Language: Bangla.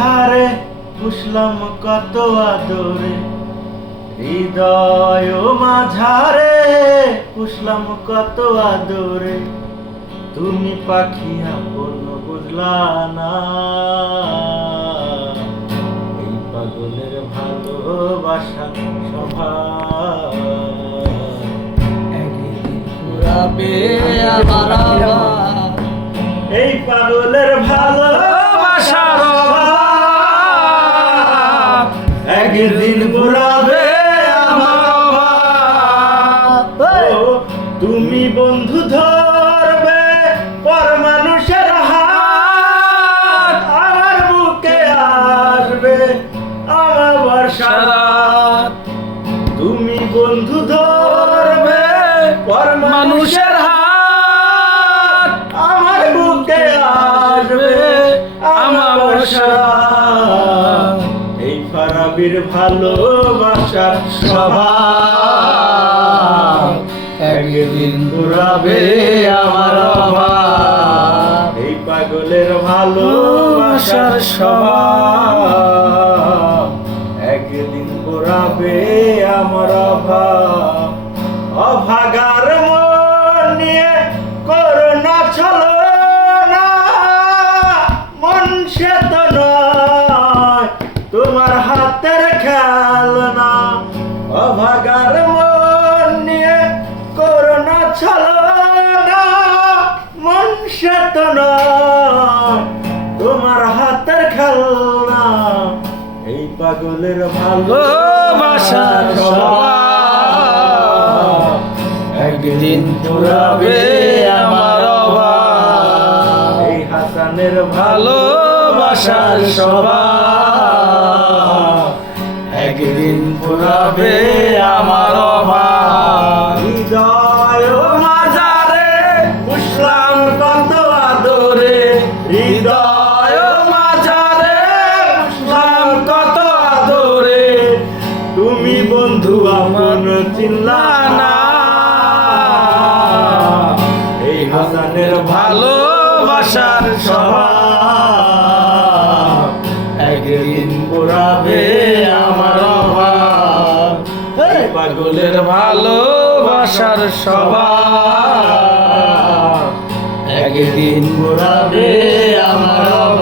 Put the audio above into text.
মাঝারে পুষলাম কত আদরে, হৃদয় মাঝারে পুষলাম কত আদরে, তুমি পাখি আপন বুঝলা না। এই পাগলের ভালোবাসা স্বভাব একদিন ফুরাবে আমার আবার। এই পাগলের ভালোবাসার অভাব একদিন ফুরাবে আমার অভাব। তুমি বন্ধু ধরবে পর মানুষের হাত, আমার বুকে আসবে আমার বর্ষা রাত। তুমি বন্ধু ধরবে পর মানুষের হাত, আমার বুকে আসবে আমার বর্ষা রাত। এই ফারাবির ভালোবাসার স্বভাব একদিন ঘুরাবে আমার অভাব। এই পাগলের ভালোবাসার স্বভাব একদিন ঘুরাবে আমার অভাব। অভাগার মন নিয়ে করোনা ছলনা, মন সে তো নয় তোমার হাতের খেলনা। অভাগার মন নিয়ে করোনা ছলনা, মন সে তো নয় তোমার হাতের খেলনা। এই পাগলের ভালোবাসার স্বভাব একদিন ফুরাবে আমার অভাব। এই হাসানের ভালোবাসার স্বভাব একদিন ফুরাবে আমার অভাব। হৃদয় মাঝারে পুষলাম কত আদরে, হৃদয় মাঝারে পুষলাম কত আদরে, তুমি বন্ধু আমন চিনলা না। এই হাসানের ভালোবাসার স্বভাব একদিন পুরাবে আমার অভাব। এই পাগলের ভালোবাসার স্বভাব একদিন পুরাবে আমার অভাব।